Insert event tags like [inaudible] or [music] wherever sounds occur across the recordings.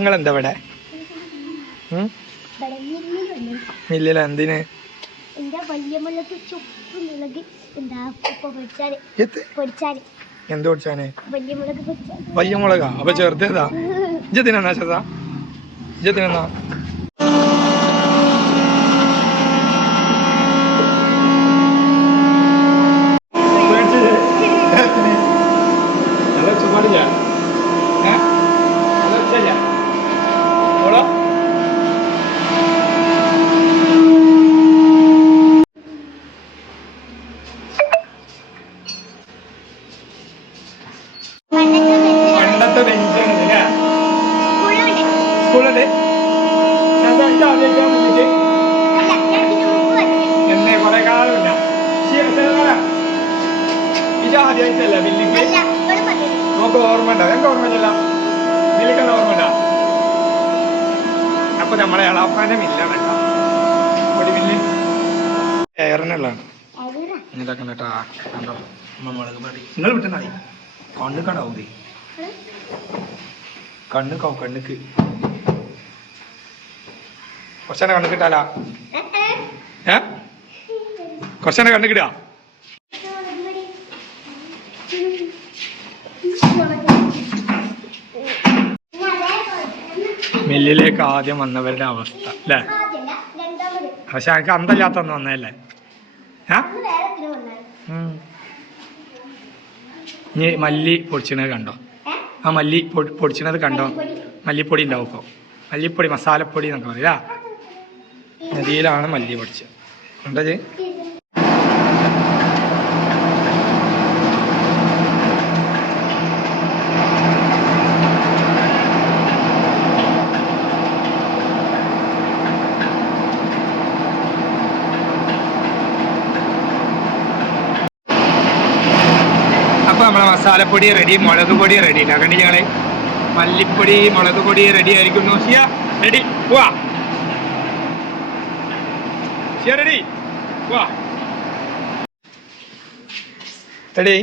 നിങ്ങൾ എന്താ ഇവിടെ ഇല്ലല്ലോ എന്തിന്? എന്താ പൊടിച്ചാന് വലിയ മുളക് പൊടിച്ചാൽ വലിയ മുളകാ അപ്പൊ ചേർത്തേതാ ഇജ്ജത്തിനെന്നാ ചേതാ ഇജ്ജത്തിനെന്നാ ആദ്യമായിട്ടല്ല ബില്ലിക്ക് നമുക്ക് ഓർമ്മ ഉണ്ടാവും എനിക്ക് ഓർമ്മയില്ല ബില്ലിക്കെന്താ ഓർമ്മ ഉണ്ടാ? അപ്പൊ നമ്മളെ എളാപ്പാന്റെ മില്ലാണ് കേട്ടോ. പൊടി ബില്ല് എയറിനുള്ളതാണ് ഇതൊക്കെ കേട്ടാ കണ്ടോ? അമ്മ മുളക് പൊടി. നിങ്ങൾ വിട്ടുന്നായി കണ്ണ് കടാവൂതി കണ്ണ് കാവും കണ്ണുക്ക്. കുറച്ചെണ്ണ കണ്ണു കിട്ടാലാ ഏ കുറച്ചെണ്ണ കണ്ണു മില്ലിലേക്ക് ആദ്യം വന്നവരുടെ അവസ്ഥ അല്ലേ? പക്ഷെ എനിക്ക് അന്തല്ലാത്തൊന്ന് വന്നതല്ലേ? ഉം. ഇനി മല്ലി പൊടിച്ചണത് കണ്ടോ? ആ മല്ലി പൊടി പൊടിച്ചണത് കണ്ടോ? മല്ലിപ്പൊടി. ഉണ്ടാവും ഇപ്പോൾ മല്ലിപ്പൊടി മസാലപ്പൊടി എന്നൊക്കെ പറയാ നദിയിലാണ് മല്ലി പൊടിച്ചത്. കണ്ടോ ജെ അപ്പൊ നമ്മളെ മസാലപ്പൊടി റെഡി മുളക് പൊടി റെഡി കണ്ടി ഞങ്ങളെ മല്ലിപ്പൊടി മുളക് പൊടി റെഡി ആയിരിക്കും നോസിയ റെഡി പോവാ. റെഡി പോവാ. റെഡി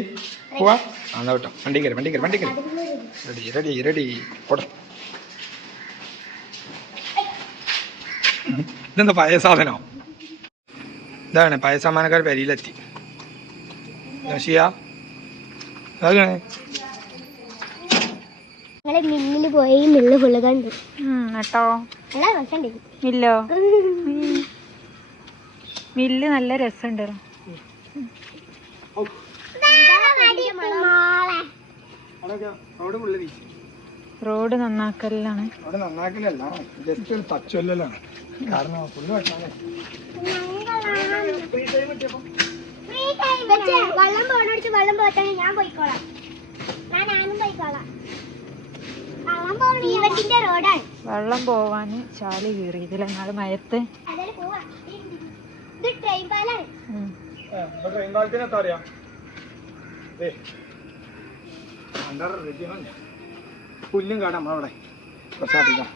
പോവാ. എന്നാ കേട്ടോ വണ്ടി കയറി വണ്ടി കയറി വണ്ടി കയറി. റെഡി റെഡി റെഡി പോട്ടെ ഇതെന്താ പഴയ സാധനമോ ഇതാണ് പഴയ സാമാനക്കാർ പെരിയിലെത്തി. അതാണ് ഞങ്ങളെ പോയി മില്ല് ഫുള്ള് കണ്ടു. കേട്ടോ. നല്ല രസമുണ്ട്. മില്ലോ? മില്ല് നല്ല രസമുണ്ട്. അവിടെ ഉള്ളത് റോഡ് നന്നാക്കലാണ്. നന്നാക്കലല്ല. ജസ്റ്റ് ഒരു കാരണം ഫുള്ള് വെട്ടാനേ. വെള്ളം പോണടിച്ച് വെള്ളം പോറ്റാൻ ഞാൻ പോയിക്കോളാം. ഞാൻ ഞാനും പോയിക്കോളാം. വെള്ളം പോവാന് ചാലി കീറി. ഇതിലെന്നാൾ മയത്ത്. അതിൽ പോവാ. ഇത് ട്രെയിൻ പാലാണ്. ഉം. ട്രെയിൻ പാലത്തിനെത്താ അറിയാം. പുല്ലും കാടാം അവിടെ പ്രസാദിക്കാം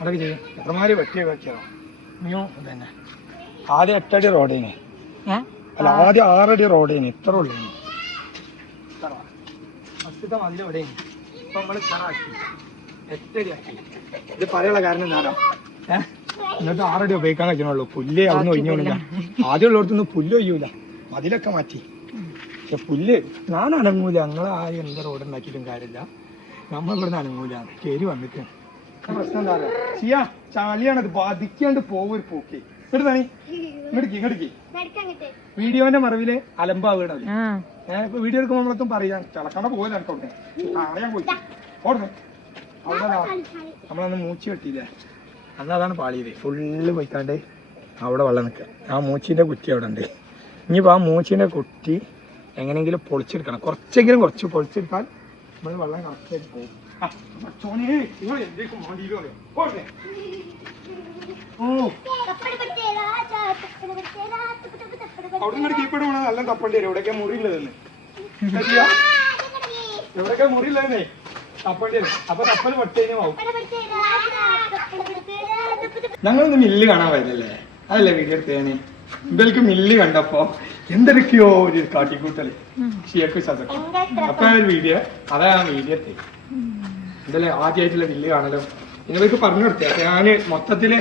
അതൊക്കെ ചെയ്യും. എത്രമാതിരി വെട്ടിയ ആദ്യം എട്ടടി റോഡിങ് ഏ? അല്ല ആദ്യം ആറടി റോഡേന് ഇത്ര ഉള്ളു ഇത്ര ഫസ്റ്റത്തെ മതിൽ എവിടെയാണ് ഇപ്പൊ നമ്മൾ ഇത്രയാക്കി എട്ടടി ആക്കി. ഇത് പറയാനുള്ള കാരണം എന്താണോ? ഏഹ് എന്നിട്ട് ആറടി ഉപയോഗിക്കാൻ കഴിക്കണുള്ളൂ പുല്ല് അവിടുന്ന് ഒഴിഞ്ഞോളില്ല ആദ്യം ഉള്ളിടത്തുനിന്ന് പുല്ല് ഒഴിയൂല. മതിലൊക്കെ മാറ്റി. പക്ഷെ പുല്ല് ഞാൻ അനങ്ങൂല. നിങ്ങൾ ആ എന്ത് റോഡ് ഉണ്ടാക്കിയിട്ടും കാര്യമില്ല. നമ്മൾ ഇവിടുന്ന് അനങ്ങൂല. കയറി വന്നിട്ട് പ്രശ്നം എന്താ പറയാ ചെയ്യാ ചളിയാണത്. ബാധിക്കാണ്ട് പോവൊരു പോക്കി. ഇങ്ങോട്ട് ഇങ്ങോട്ട് വീഡിയോന്റെ മറവിൽ അലമ്പാ വീണത് ആ. ഏഹ് ഇപ്പൊ വീഡിയോ എടുക്കുമ്പോ നമ്മളൊന്നും പറയാം ചളക്കണ്ട പോയത് അറിയാൻ പോയി അവിടെ നമ്മളന്ന് മൂച്ചി വെട്ടിയില്ലേ? അന്ന് അതാണ് പാളിയത് ഫുള്ള് പോയിക്കാണ്ട് അവിടെ വെള്ളം നിൽക്കുക ആ മൂച്ചിന്റെ കുറ്റി അവിടെ ഉണ്ട്. ഇനിയിപ്പോൾ ആ മൂച്ചിന്റെ കുറ്റി എങ്ങനെയെങ്കിലും പൊളിച്ചെടുക്കണം. കുറച്ചെങ്കിലും കുറച്ച് പൊളിച്ചെടുത്താൽ നമ്മൾ വെള്ളം കറക്റ്റായിട്ട് പോകും. ആ, നിങ്ങൾ എന്തേക്കും അവിടെ നിന്ന് കീപ്പേഡ് പോണത് നല്ല തപ്പണ്ടി വരും. എവിടെയൊക്കെ മുറിയില്ലതെന്ന് ശരിയാ? എവിടെയൊക്കെ മുറിയില്ലതെന്നേ തപ്പണ്ടി വരും. അപ്പൊ തപ്പൽ പട്ടേനുമാവും ഞങ്ങളൊന്ന് മില്ല് കാണാൻ പോയതല്ലേ? അതല്ലേ വീഡിയോ എടുത്തേനെ ഇവർക്ക് മില്ല് കണ്ടപ്പോ എന്തൊക്കെയോ ഒരു കാട്ടിക്കൂട്ടൽ. ഷിയക്ക് അപ്പൊ ഒരു വീഡിയോ അതാ വീഡിയോ എത്തി ഇതല്ലേ ആദ്യമായിട്ടുള്ള മില്ല് കാണലും? നിങ്ങൾക്ക് പറഞ്ഞു കൊടുത്തേ. അപ്പൊ ഞാൻ മൊത്തത്തിൽ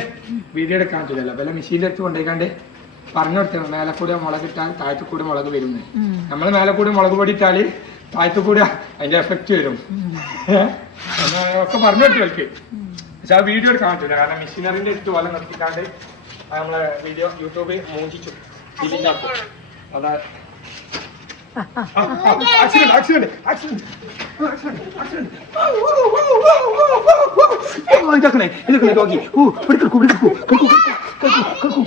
വീഡിയോ എടുക്കാൻ പറ്റില്ലല്ലോ വല്ല മെഷീന്റെ അടുത്ത് കൊണ്ടേക്കാണ്ട് പറഞ്ഞു കൊടുത്തേ. മേലെ കൂടെ മുളക് ഇട്ടാൽ താഴത്തു കൂടെ മുളക് വരുന്നത് ഉം. നമ്മൾ മേലെ കൂടെ മുളക് പൊടി ഇട്ടാൽ താഴത്തു കൂടെ അതിന്റെ എഫക്റ്റ് വരും? ഒക്കെ പറഞ്ഞു കൊടുത്തു അവർക്ക് പക്ഷെ ആ വീഡിയോ എടുക്കാൻ പറ്റില്ല കാരണം മെഷീനറിന്റെ അടുത്ത് വല നിർത്തിക്കാണ്ട് നമ്മളെ വീഡിയോ യൂട്യൂബിൽ മോചിച്ചു അതാ. ആക്സിഡന്റ് ആക്സിഡന്റ് ആക്സിഡന്റ് ഇതാക്കണേ. ഇതാക്കണേ ഡോഗി ഓ പിടിക്കൂ പിടിക്കൂ പിടിക്കൂ. പിടിക്കൂ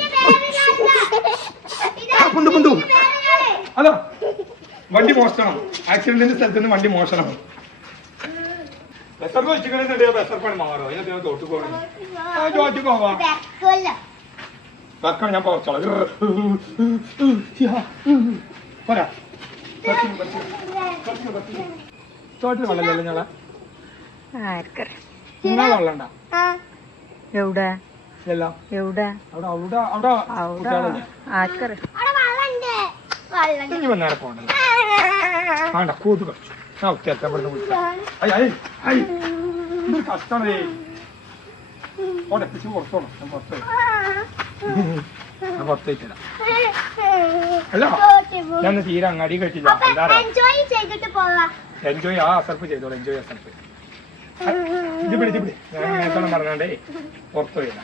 പൊന്തു പൊന്തു. അതാ. വണ്ടി മോഷണം ആക്സിഡന്റിന്റെ സ്ഥലത്ത് നിന്ന് വണ്ടി മോഷണം ബസർ വെച്ചിട്ടുണ്ടെങ്കിൽ ബസർ പണി മാറോ. ഞാൻ തോട്ട് പോകണം ജോലിക്ക് പോവാം വെക്കണം ഞാൻ പോച്ചോളാം പോരാ. തോട്ടിൽ വെള്ളമില്ലല്ലോ ഞങ്ങളെ ആർക്കറിയാം. നിങ്ങളെ വെള്ളണ്ട എവിടെ? എവിടെ? ആർക്കറിയാം. വേണ്ട കൂത്ത് കളിച്ചു. ഉച്ചത്തെ ഇവിടെ ഓടെ പിടിച്ച് പുറത്തോണം ഞാൻ പുറത്ത്. ഞാൻ പുറത്തേക്കില്ല അല്ല ഞാൻ തീരെ അങ്ങാടി എന്താ എൻജോയ് ആ അസർപ്പ് ചെയ്തോളൂ എൻജോയ് അസർപ്പ് ഇത് പിടി പിടി. ഞാൻ നേരത്തെ പറഞ്ഞാണ്ടേ പുറത്ത് പോയില്ല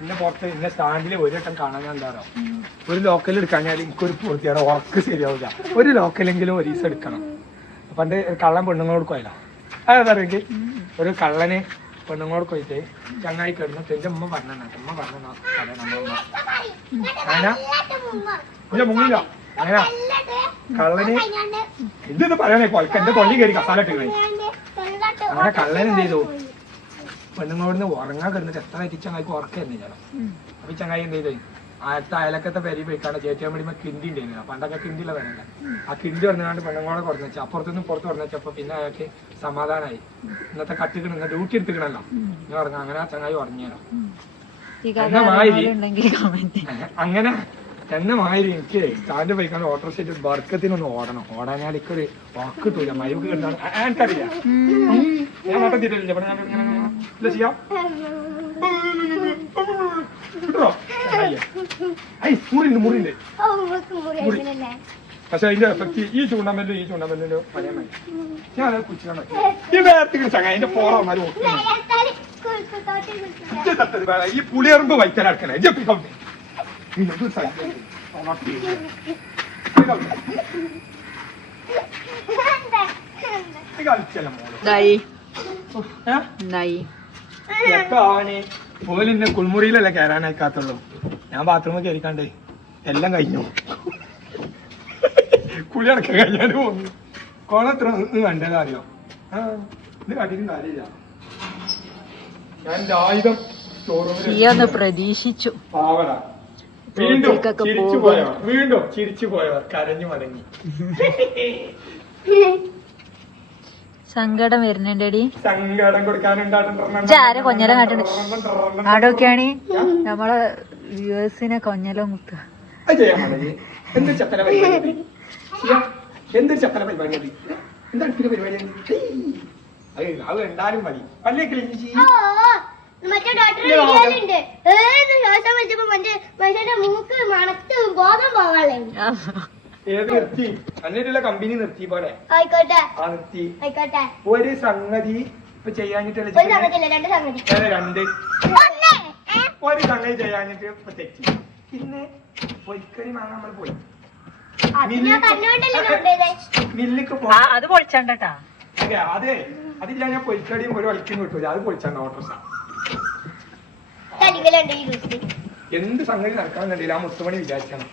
ഇന്നെ പുറത്ത് ഇന്ന സ്റ്റാൻഡിൽ ഒരു വട്ടം കാണാൻ ഞാൻ എന്താ ഒരു ലോക്കൽ എടുക്കാൻ ഞാൻ എനിക്കൊരു പൂർത്തിയാണ് ഉറക്ക് ശരിയാവില്ല. ഒരു ലോക്കലെങ്കിലും ഒരു ദിവസം എടുക്കണം. പണ്ട് കള്ളൻ പെണ്ണുങ്ങളോട് അതെന്താ പറയുക ഒരു കള്ളന് പെണ്ണുങ്ങളോട് പോയിട്ട് ചങ്ങായി കിടന്നിട്ട് എന്റെ ഉമ്മ പറഞ്ഞ ഉമ്മ പറഞ്ഞ കഥ നമ്മമ്മ അങ്ങനെ മുങ്ങില്ല. അങ്ങനെ കള്ളന്? ഇത് പറയാനേ കൊൽക്ക എന്റെ തൊള്ളി കയറി കസാല ഇട്ട് കഴിഞ്ഞു അങ്ങനെ കള്ളൻ എന്ത് ചെയ്തു? പെണ്ണുങ്ങളോട് ഉറങ്ങാൻ കിടന്നിട്ട് എത്ര ചങ്ങായിക്ക് ഉറക്കായിരുന്നു ഞാൻ അപ്പൊ ചങ്ങായി എന്ത് ചെയ്തു? ആദ്യത്തെ അയലക്കത്തെ പെരി പോയിക്കാണ്ട് ചേച്ചിയാൻ വേണ്ടി കിണ്ടി ഉണ്ടായിരുന്നു പണ്ടൊക്കെ കിണ്ടിയുള്ള വരണ്ട ആ കിണ്ടി വന്നുകൊണ്ട് പെണ്ണുങ്ങളെ കുറഞ്ഞു അപ്പുറത്തുനിന്ന് പുറത്ത് കുറഞ്ഞു വെച്ചപ്പോ പിന്നെ അയാൾക്ക് സമാധാനമായി ഇന്നത്തെ കട്ടിക്കണ ഇന്ന് ഡ്യൂട്ടി എടുത്തിക്കണല്ലോ എന്ന് പറഞ്ഞു അങ്ങനെ ആ ചങ്ങായി ഉറങ്ങിയാലോ മാതിരി? കമന്റ് അങ്ങനെ തന്നെ മാതിരി എനിക്ക് സ്റ്റാൻഡ് പോയിക്കാണ്ട് ഓട്ടോ സെറ്റ് ബർക്കത്തിനൊന്ന് ഓടണം. ഓടാനാൽ ഇക്കൊരു വാക്ക് കിട്ടൂല. മൈക്ക് കിട്ടാൻ എനിക്കറിയാം. ഞാൻ ഓട്ടം തിരില്ല ഇവിടെ ഞാൻ ഇങ്ങനെ ഇങ്ങനെ ഇല്ല ചെയ്യാം. മുറിണ്ട് മുറിണ്ട് പക്ഷെ അതിന്റെ എഫക്ട് ഈ ചൂണ്ടമല്ലും ഈ ചൂണ്ടമല്ലിലും പറയാൻ ഞാൻ അത് ഈ വേർത്തിക്കുന്ന ചങ്ങ അതിന്റെ പോറമാര് ഈ പുളിയറുമ്പ് വൈത്തലടക്കണേ ജപ്പിക്കൗണ്ട് കളിച്ചല്ല മോൾ. എന്തായി എന്തായി എപ്പോ പോലിന്റെ കുൾമുറിയിലല്ലേ കയറാനായി കാത്തുള്ളൂ. ഞാൻ ബാത്റൂമിൽ കയറിക്കാണ്ട് എല്ലാം കഴിഞ്ഞു. കുളി അടക്കം കഴിഞ്ഞാൽ പോകുന്നു കോളത്ര വേണ്ടത് അറിയോ ആ ഇത് കാട്ടിയും കാര്യമില്ല. ഞാൻ ആയുധം ഒന്ന് പ്രതീക്ഷിച്ചു. പാവട. വീണ്ടും ചിരിച്ചു പോയവർ. വീണ്ടും ചിരിച്ചു പോയവർ. കരഞ്ഞു മടങ്ങി. [laughs] സങ്കടം വരുന്നുണ്ടടി. സങ്കടം കൊടുക്കാനുണ്ടാകും കൊഞ്ഞലം കാട്ടുണ്ട്? ആടൊക്കെയാണ്? നമ്മളെ വ്യൂവേഴ്സിനെ കൊഞ്ഞലം മുത്ത അത് ചെയ്യാൻ പാടില്ലേ? എന്തൊരു ചപ്പല പരിപാടി? എന്തൊരു ചപ്പല പരിപാടി? അത്? എന്താ അടുപ്പിന്റെ പരിപാടി? അത്? ഉണ്ടാലും മതി. പല്ലേ ക്ലീൻ ചെയ്യും മറ്റേ ഡോക്ടർ ശ്വാസം വെച്ചപ്പോ മറ്റേ മനുഷ്യന്റെ മൂക്ക് മണത്ത് ബോധം പോവാളേ ഏത് നിർത്തി? എന്നിട്ടുള്ള കമ്പനി നിർത്തി പോലെ. ആയിക്കോട്ടെ. ആ നിർത്തി. ആയിക്കോട്ടെ. ഒരു സംഗതി ഇപ്പൊ ചെയ്യാഞ്ഞിട്ടുള്ള ഒരു രണ്ട് സംഗതി. രണ്ട്. ഒന്ന് ഏ? ഒരു സംഗതി ചെയ്യാഞ്ഞിട്ട് ഇപ്പൊ തെറ്റി. പിന്നെ പൊയ്ക്കറി വാങ്ങാൻ നമ്മൾ പോയി. അത് ഞാൻ പറഞ്ഞോണ്ടല്ലേ കൊണ്ടുപോയത് മില്ലിക്ക് ആ, അത് പൊളിച്ചണ്ടട്ടാ. അതെ അതെ. അതില്ല ഞാൻ പൊയ്ക്കടിയും ഒരു കിട്ടൂല അത് പൊളിച്ചാണ് ഓട്ടോസ ഈ എന്ത് സംഗതി നടക്കാൻ കണ്ടില്ല ആ മുത്തുമണി വിചാരിക്കണം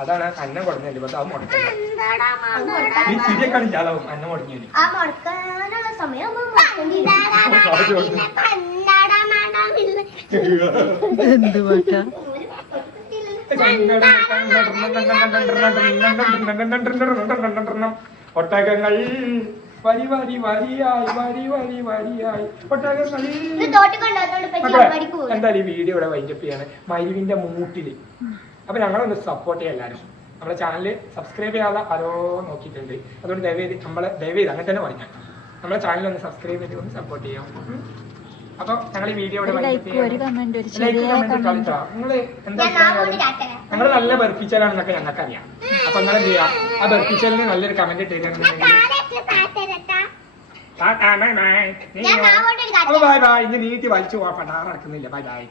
അതാണ് അന്ന കൊടുഞ്ഞത് പക്ഷെ അത് മുടക്കില്ല നീ ചിരിയൊക്കെ ഇല്ലാതാവും അന്ന മുടങ്ങി വരും. എന്ത് പാട്ടാ? ഒട്ടകങ്ങൾ വരി വരി വരിയായി വരി വരി വരിയായി. ഒട്ടകങ്ങൾ എന്തായാലും ഈ വീഡിയോ ഇവിടെ വൈൻഡപ്പ് ചെയ്യാണ്. മരുവിന്റെ മൂട്ടിൽ. അപ്പൊ ഞങ്ങളൊന്ന് സപ്പോർട്ട് ചെയ്യാം എല്ലാവരും നമ്മുടെ ചാനൽ സബ്സ്ക്രൈബ് ചെയ്യാതെ ആരോ നോക്കിയിട്ടുണ്ട്. അതുകൊണ്ട് ദയവേത് നമ്മളെ ദയവേത് അങ്ങനെ തന്നെ പറഞ്ഞു നമ്മുടെ ചാനൽ ഒന്ന് സബ്സ്ക്രൈബ് ചെയ്ത് ഒന്ന് സപ്പോർട്ട് ചെയ്യാം. അപ്പൊ ഞങ്ങൾ ഈ വീഡിയോ ഞങ്ങൾ നല്ല ബർപ്പിച്ചലാണെന്നൊക്കെ ഞങ്ങൾക്ക് അറിയാം അപ്പൊ നിങ്ങൾ എന്ത് ചെയ്യാം? ആ ബർപ്പിച്ചലിന് നല്ലൊരു കമന്റ് ഇട്ട് ബൈ ബൈ ഇനി നീട്ടി വലിച്ചു പോവാ. പണ്ടാറ് നടക്കുന്നില്ല. Bye bye